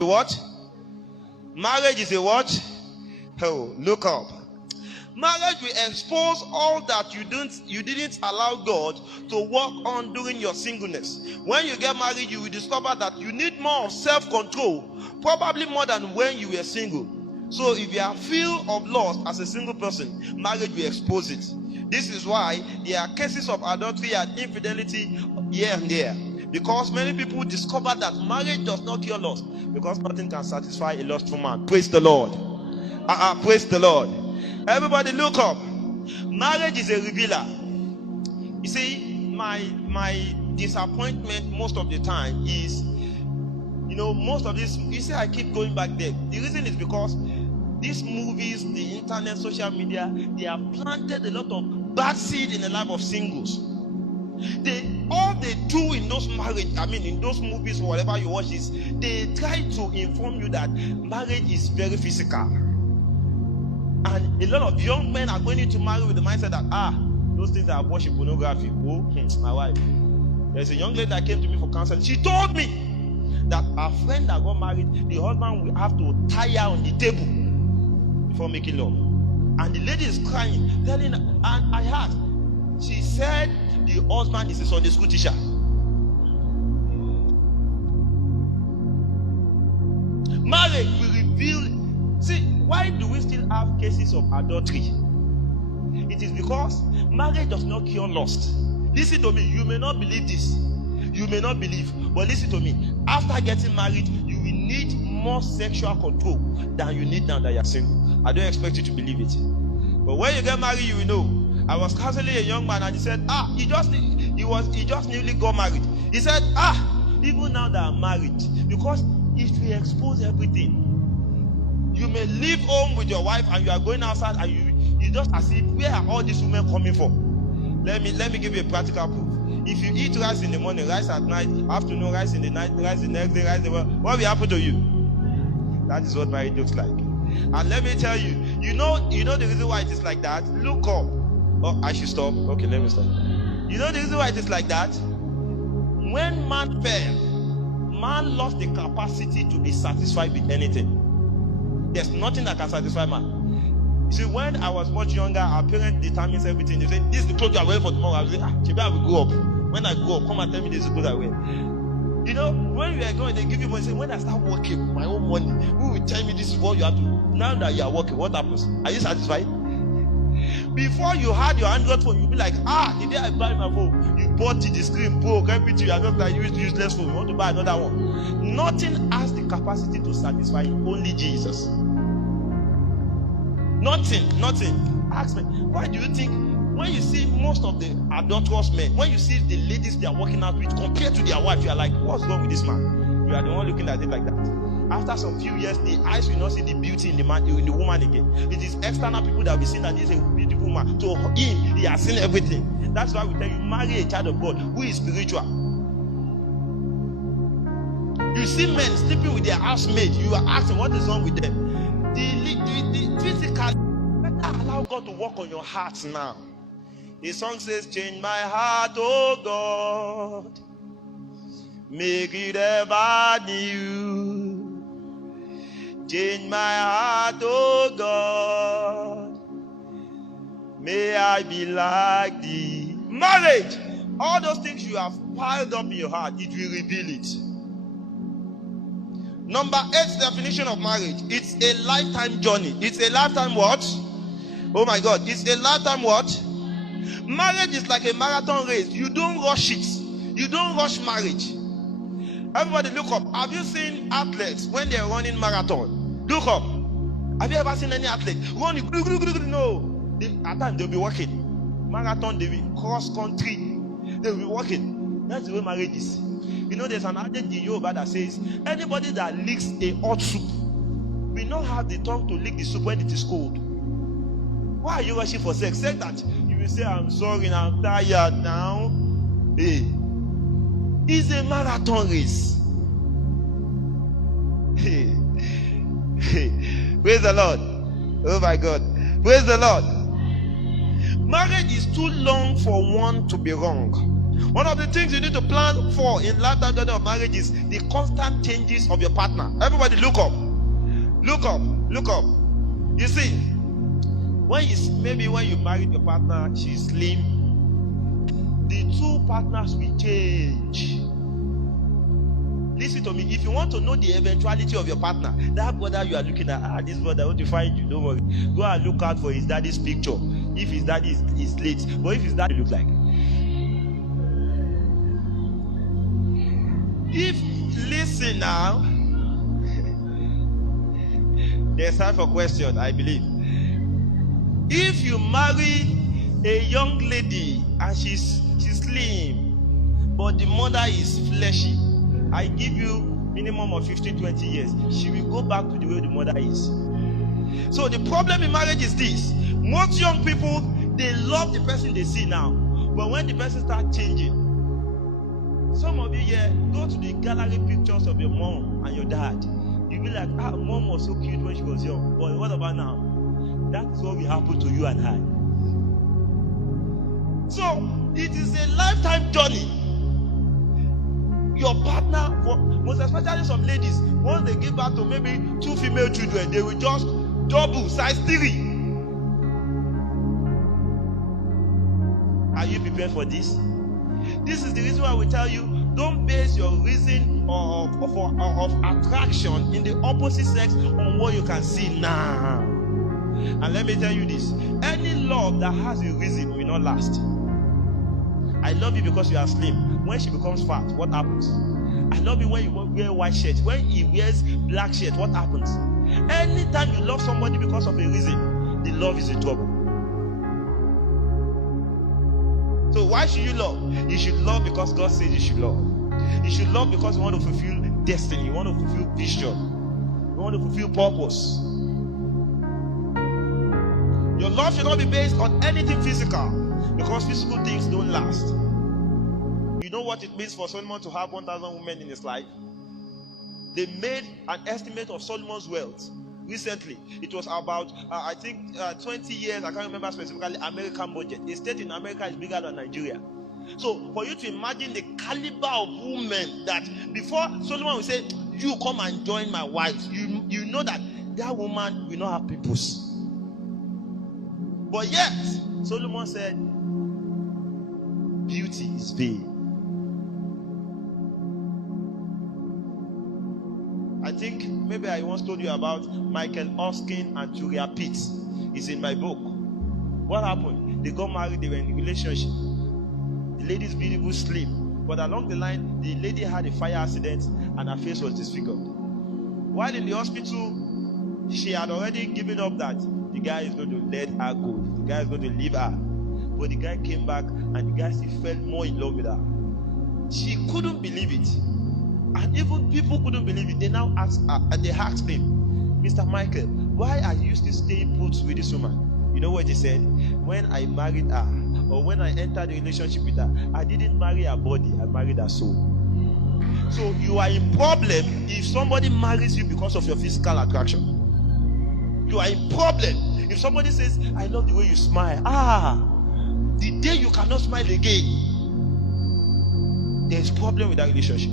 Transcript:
What? Marriage is a what? Oh, look up. Marriage will expose all that you didn't allow God to work on during your singleness. When you get married, you will discover that you need more of self-control, probably more than when you were single. So if you are feel of loss as a single person, marriage will expose it. This is why there are cases of adultery and infidelity here and there. Because many people discover that marriage does not cure lust, because nothing can satisfy a lustful man. Praise the Lord. Praise the Lord. Everybody look up. Marriage is a revealer. You see, my disappointment most of the time is, most of this, you see, I keep going back there. The reason is because these movies, the internet, social media, they have planted a lot of bad seed in the life of singles. All they do in those in those movies or whatever you watch is they try to inform you that marriage is very physical. And a lot of young men are going into marriage with the mindset that those things are worship pornography. Oh, my wife. There's a young lady that came to me for counseling. She told me that her friend that got married, the husband will have to tie her on the table before making love. And the lady is crying, telling her, and I asked, she said the husband is a Sunday school teacher. Marriage will reveal. See, why do we still have cases of adultery? It is because marriage does not cure lust. Listen to me, you may not believe this. You may not believe, but listen to me. After getting married, you will need more sexual control than you need now that you're single. I don't expect you to believe it. But when you get married, you will know. I was counseling a young man and he said, he just newly got married. He said, even now that I'm married, because it will expose everything. You may leave home with your wife and you are going outside and you just as if, where are all these women coming from? Let me give you a practical proof. If you eat rice in the morning, rice at night, afternoon, rice in the night, rice the next day, rice the morning, what will happen to you? That is what marriage looks like. And let me tell you, you know the reason why it is like that? Look up. Oh, I should stop. Okay, let me stop. You know the reason why it is like that? When man fell, man lost the capacity to be satisfied with anything. There's nothing that can satisfy man. You see, when I was much younger, our parents determines everything. They say, this is the clothes you are wearing for tomorrow. I was like, maybe I will grow up. When I grow up, come and tell me this is the clothes I wear. When you are going, they give you money. Say, when I start working, my own money, who will tell me this is what you have to do? Now that you are working, what happens? Are you satisfied? Before you had your Android phone, you'll be like, the day I buy my phone, you bought it, the screen broke, everything, you are just like useless phone, you want to buy another one. Nothing has the capacity to satisfy you, only Jesus. Nothing. Ask me, why do you think when you see most of the adulterous men, when you see the ladies they are working out with compared to their wife, you are like, what's wrong with this man? You are the one looking at it like that. After some few years, the eyes will not see the beauty in the man, in the woman again. It is external people that will see that this is a beautiful man. To him, he has seen everything. That's why we tell you, marry a child of God who is spiritual. You see men sleeping with their housemaid. You are asking what is wrong with them. The physical, better allow God to work on your heart now. The song says, change my heart, oh God, make it ever new. Change my heart, oh God, may I be like thee. Marriage, all those things you have piled up in your heart, it will reveal it. Number 8 definition of marriage, it's a lifetime journey. It's a lifetime what? Oh my God, it's a lifetime what? Marriage is like a marathon race. You don't rush it. You don't rush marriage. Everybody look up. Have you seen athletes when they're running marathon? Look up. Have you ever seen any athlete running? No. At times they'll be walking. Marathon, they'll be cross country. They'll be walking. That's the way marriage is. There's an adage in Yoruba that says, anybody that licks a hot soup will not have the tongue to lick the soup when it is cold. Why are you rushing for sex? Say that. You will say, I'm sorry, I'm tired now. Hey. It's a marathon race. Hey. Praise the Lord. Oh my God. Praise the Lord. Marriage is too long for one to be wrong. One of the things you need to plan for in lifetime journey of marriage is the constant changes of your partner. Everybody look up. Look up. Look up. You see, when you married your partner, she's slim, the two partners will change. Listen to me. If you want to know the eventuality of your partner, that brother you are looking at, this brother, I want to find you, don't worry. Go and look out for his daddy's picture. If his daddy is late, but if his daddy looks like. Listen now. There's time for question, I believe. If you marry a young lady and she's slim, but the mother is fleshy, I give you minimum of 15-20 years, she will go back to the way the mother is. So the problem in marriage is this: most young people, they love the person they see now, but when the person starts changing, some of you here go to the gallery pictures of your mom and your dad, you'll be like, mom was so cute when she was young, but what about now? That's what will happen to you and I. So it is a lifetime journey. Your partner, most especially some ladies, once they give birth to maybe 2 female children, they will just double, size 3. Are you prepared for this? This is the reason why we tell you, don't base your reason of attraction in the opposite sex on what you can see now. And let me tell you this: any love that has a reason will not last. I love you because you are slim. When she becomes fat, what happens? I love you when you wear white shirt. When he wears black shirt, what happens? Anytime you love somebody because of a reason, the love is in trouble. So why should you love? You should love because God says you should love. You should love because you want to fulfill destiny. You want to fulfill vision. You want to fulfill purpose. Your love should not be based on anything physical, because physical things don't last. You know what it means for Solomon to have 1,000 women in his life? They made an estimate of Solomon's wealth recently. It was about, 20 years, I can't remember specifically, American budget. A state in America is bigger than Nigeria. So for you to imagine the caliber of women that before Solomon will say, you come and join my wife, you know that woman will not have purpose. But yet, Solomon said, beauty is vain. I think maybe I once told you about Michael Oskin and Julia Pitts. It's in my book. What happened? They got married, they were in a relationship. The lady's beautiful, slim, but along the line, the lady had a fire accident and her face was disfigured. While in the hospital, she had already given up that the guy is going to let her go. The guy is going to leave her. But the guy came back and the guy still fell more in love with her. She couldn't believe it. And even people couldn't believe it. They now asked her, and they asked him, Mr. Michael, why are you still staying put with this woman? You know what he said? When I married her, or when I entered the relationship with her, I didn't marry her body, I married her soul. So you are in problem if somebody marries you because of your physical attraction. You are in problem if somebody says, I love the way you smile. The day you cannot smile again, there is problem with that relationship.